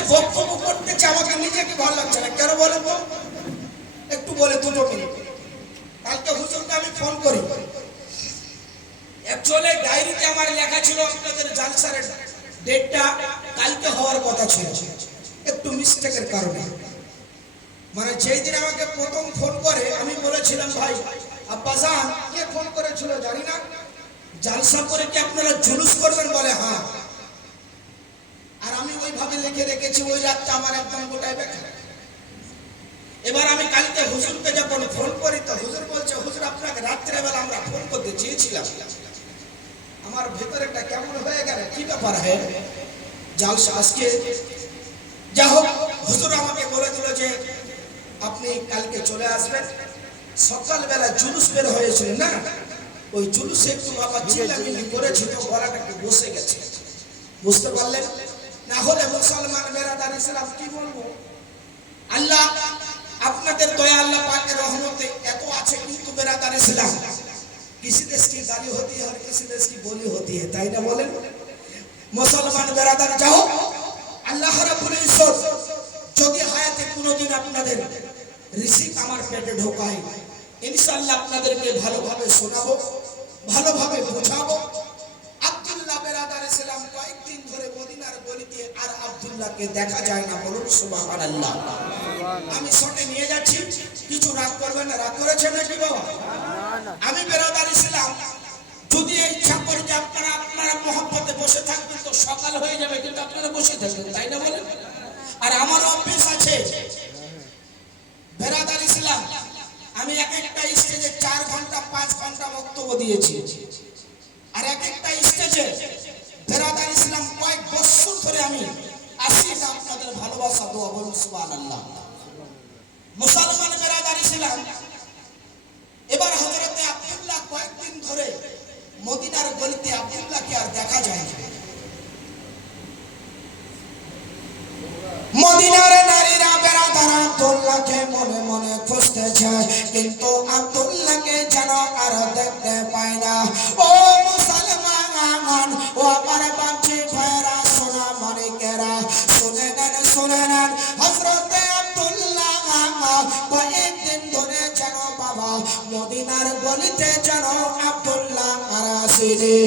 আজকে বক্তব্য করতেছে, আমাকে নিজেকে ভালো লাগছে না। কেন বলেন তো? একটু বলে দুটো মিনিট। কালকে হুজুরকে আমি ফোন করি, অ্যাকচুয়ালি ডায়েরিতে আমার লেখা ছিল আপনাদের জালসার ডেটটা কালকে হওয়ার কথা ছিল, একটু মিস্টেকের কারণে। মানে যেই দিন আমাকে প্রথম ফোন করে আমি বলেছিলাম, ভাই আব্বাজান কে ফোন করেছিল জানি না, জালসা করে কি আপনারা জুলুস করবেন? বলে হ্যাঁ। আর আমি ওইভাবে লিখে রেখেছি, ওই রাতটা আমার একদম গোটায় ব্যাখ্যা। এবার আমি কালকে হুজুরকে যখন ফোন করি তো হুজুর বলছে, হুজুর আপনাকে রাত্রেবেলা আমরা ফোন করতে চেয়েছিলাম। আমার ভেতরেটা কেমন হয়ে গেল, কি ব্যাপার হয় জালসা আজকে। যা হোক, হুজুর আমাকে বলে দিল যে আপনি কালকে চলে আসবেন। সকালবেলা জুলুস বের হয়েছিল না, ওই জুলুসে একটু বাবা চিল্লামিল্লি করেছি তো গলাটা একটু বসে গেছে, বুঝতে পারলেন? না হলে মুসলমান বেরাদার ইসলাম কি বলবো, আল্লাহ আপনাদের দয়া, আল্লাহ পাকের রহমতে এত আছে, কিন্তু বেরাদার ইসলাম किसी देश की गाली होती है और किसी देश की बोली होती है, তাই না বলেন? মুসলমান বেরাদার যাও, আল্লাহ রাব্বুল ইজ্জত যদি হায়াতে কোনোদিন আপনাদের রিজিক আমার পেটে ঢোকায়, ইনশাআল্লাহ আপনাদেরকে ভালোভাবে শোনাবো, ভালোভাবে বোঝাবো। আব্দুল্লাহ বেরাদার ইসলাম কয়েকদিন ধরে মদিনার গলিতে আর আব্দুল্লাহকে দেখা যায় না, বলুন সুবহানাল্লাহ। আমি শটে নিয়ে যাচ্ছি, কিছু রাগ করবেন না। রাগ করেছেন নাকি বাবা? আমি বেরাদার ইসলাম যদি ইচ্ছা করি যে আপনারা মহব্বতে বসে থাকবেন তো সকাল হয়ে যাবে, কিন্তু আপনারা বসে থাকবেন, তাই না বলেন? আর আমার অভ্যেস আছে বেরাদার ইসলাম, আমি এক একটা স্টেজে 4 ঘন্টা 5 ঘন্টা বক্তব্য দিয়েছি। আর এক একটা স্টেজে বেরাদার ইসলাম কয়েক বছর ধরে আমি আসি, আপনাদের ভালোবাসা দোয়া, বলুন সুবহানাল্লাহ। মুসলমান বেরাদার ইসলাম, এবার হযরতে আব্দুল্লাহ কয়েকদিন ধরে মদিনার গলিতে আব্দুল্লাহকে আর দেখা যায় না। মদিনার নারীরা বেরাদার আব্দুল্লাহকে মনে মনে খুঁজতে চায়, কিন্তু আব্দুল্লাহকে যেন আর দেখতে পায় না। ও মুসলমান, ও আমার বাচ্চা ভাইরা, সোনা মানিকেরা, শুনে নেন হযরতে আব্দুল্লাহ কয়েকদিন ধরে যেন বাবা মদিনার গলিতে যেন আব্দুল্লাহ আর আসেনি।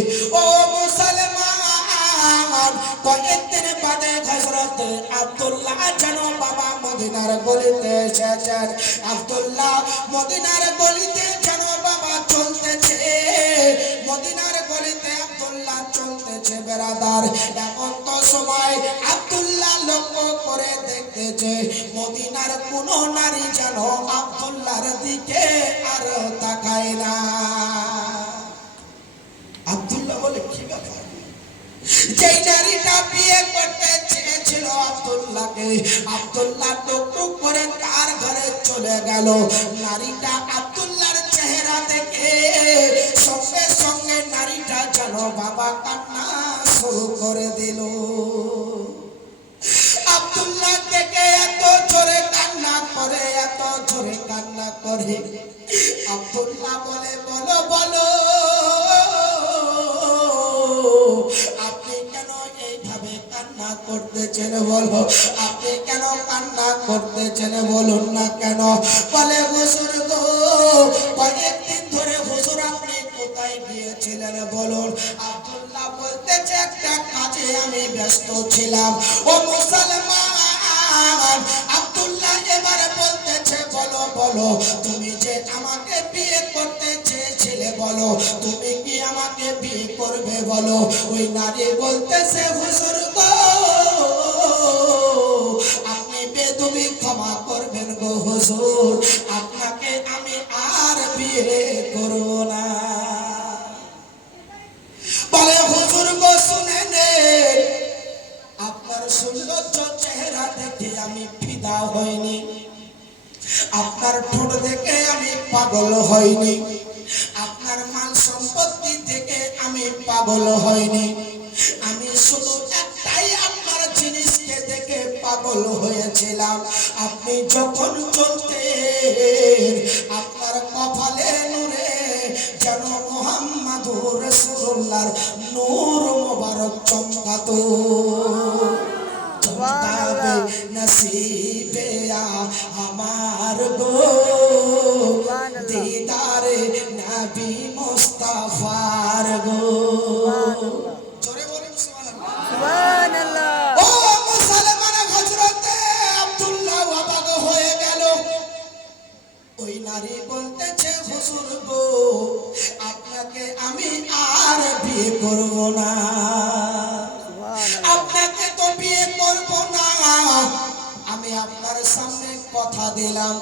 ও মুসলমান, কয়েকদিন বাদে হযরতে আব্দুল্লাহ যেন বাবা মদিনার গলিতে এসেছেন। আব্দুল্লাহ মদিনার গলিতে যেন বাবা চলতেছে, মদিনার গলিতে আব্দুল্লাহ চলতেছে বেরাদার। এখন তো সময় আব্দুল্লাহ লক্ষ্য করে দেখতেছে মদিনার কোন নারী যেন আব্দুল্লাহর দিকে আর তাকায় না। আব্দুল্লাহ বলে, কি ব্যাপার? যেই নারীটা বিয়ে করতে চেয়েছিল আব্দুল্লাহকে, আব্দুল্লাহ টুকটুক করে তার ঘরে চলে গেল। নারীটা আব্দুল্লাহর চেহারা দেখে সঙ্গে সঙ্গে নারীটা যেন বাবা কান্না শুরু করে দিল। আব্দুল্লাহ থেকে এত জোরে কান্না করে, এত জোরে কান্না করে। আব্দুল্লাহ বলে, বলো বলো আপনি কেন এইভাবে কান্না করতেছেন? বলো আপনি কেন কান্না করতেছেন, বলুন না কেন? বলে, হুজুর গো, কয়েকদিন ধরে হুজুর আপনি কোথায় গিয়েছিলেন বলুন? আব্দুল্লাহ বলতেছে, একটা কাজে আমি ব্যস্ত ছিলাম। ও মুসলমান, আব্দুল্লাহ এবারে বলতেছে, বলো বলো তুমি যে আমাকে বিয়ে করতে চেয়েছিলে, বলো তুমি কি আমাকে বিয়ে করবে বলো? ওই নারী বলতেছে, হুজুর গো, আপনি বেদবি ক্ষমা করবেন গো হুজুর, আপনাকে আমি আর বিয়ে করব না। বলে, হুজুর গো শুনে নে, আপনার সৌন্দর্য চেহারা দেখে আমি ফিদা হইনি, আপনার ঠোঁট দেখে আমি পাগল হইনি, আপনার মাল সম্পত্তি থেকে আমি পাগল হইনি, আমি শুধু একটাই আপনার জিনিসকে দেখে পাগল হয়েছিলাম। আপনি যখন চলতেন আপনার কপালে নূরে যেন মুহাম্মাদুর রাসূলুল্লাহর নূর মোবারক চমকাতো। তবে নসিবে আমার গো দিদারে নবী মুস্তাফার গো। জোরে বলুন সুবহানাল্লাহ। ও মুসলমান, হযরতে আব্দুল্লাহ অবাক হয়ে গেল। ওই নারী বলতেছে, হুজুর গো, আপনাকে আমি আর বিয়ে করব না, আপনাকে তো বিয়ে করব না। আমি আপনার সামনে কথা দিলাম,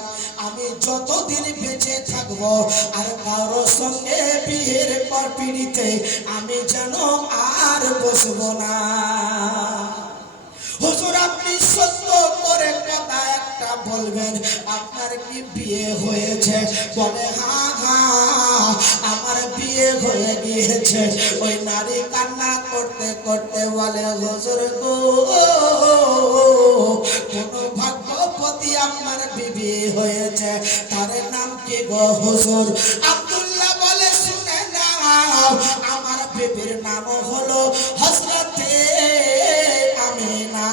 আমি যতদিন বেঁচে থাকবো আর কারোর সঙ্গে বিয়ের পর পিড়িতে আমি যেন আর বসবো না। হুজুর, আপনি সত্য করে কথা একটা বলবেন, আপনার কি বিয়ে হয়েছে? বলে হ্যাঁ হ্যাঁ, আমার বিয়ে হয়ে গিয়েছে। ওই নারী কান্না করতে করতে বলে, হুজুর গো, কোন ভাগ্যবতী আপনার বিবি হয়েছে, তার নাম কি গো হুজুর? আব্দুল্লাহ বলে, শুনে নাও, আমার বিবির নাম হলো হযরতে আমিনা।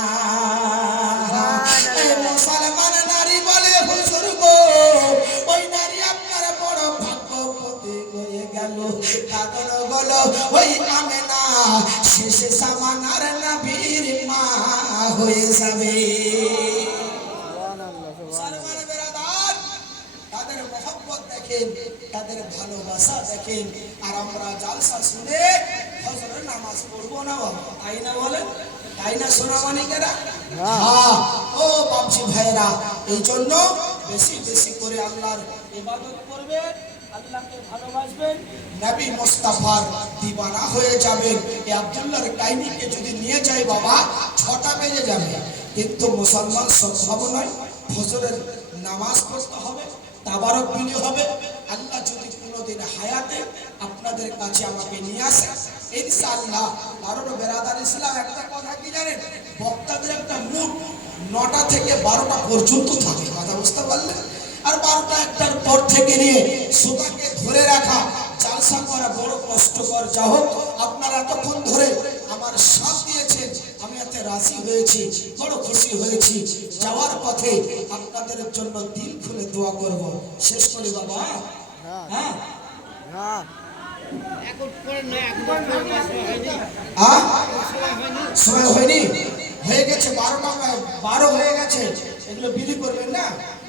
এই মুসলমান নারী বলে, হুজুর গো, ওই নারী আপনার বড় ভাগ্যবতী হয়ে গেল। কারণ বলো, ওই আমিনা শেষে জামানার নবীর মা হয়ে যাবে। মুসলমান বেরাদার, তাদের মহব্বত দেখেন, তাদের ভালোবাসা দেখেন। আর আমরা জালসা শুনে ফজরের নামাজ পড়বো না বাবা, তাই না বলেন? তাই না সোনামানিকেরা? হ্যাঁ। ও বাপজি ভাইরা, এই জন্য বেশি বেশি করে আল্লাহর ইবাদত করবেন, আল্লাহকে ভালোবাসবেন, নবী মুস্তাফার দিওয়ানা হয়ে যাবেন। এই আব্দুল্লাহর কাহিনীকে যদি নিয়ে যাই বাবা, 6টা বেজে যাবে, কিন্তু মুসলমান সম্ভব নয়। ফজরের নামাজ পড়তে হবে, তাবারক বিলি হবে। আল্লাহ যদি কোনোদিন হায়াতে আপনাদের কাছে আমাকে নিয়ে আসে, ইনশাআল্লাহ। কারণ বেরাদার ইসলাম একটা কথা কি জানেন, বক্তাদের একটা মুড 9টা থেকে 12টা পর্যন্ত থাকে, কথা বুঝতে পারলেন? আর 12টা 1টার পর থেকে নিয়ে শ্রোতাকে ধরে রাখা, জালসা করা বড় কষ্টকর। যা হোক, আপনারা এতক্ষণ ধরে আমার সাথ দিয়েছেন, আমি এতে রাজি হয়েছি, বড় খুশি হয়েছি। যাওয়ার পথে আপনাদের জন্য দিল খুলে দোয়া করব। শেষ করি বাবা। হ্যাঁ, সময় হয়নি, হয়ে গেছে 12টা 12 হয়ে গেছে। এগুলো বিলি করবেন না।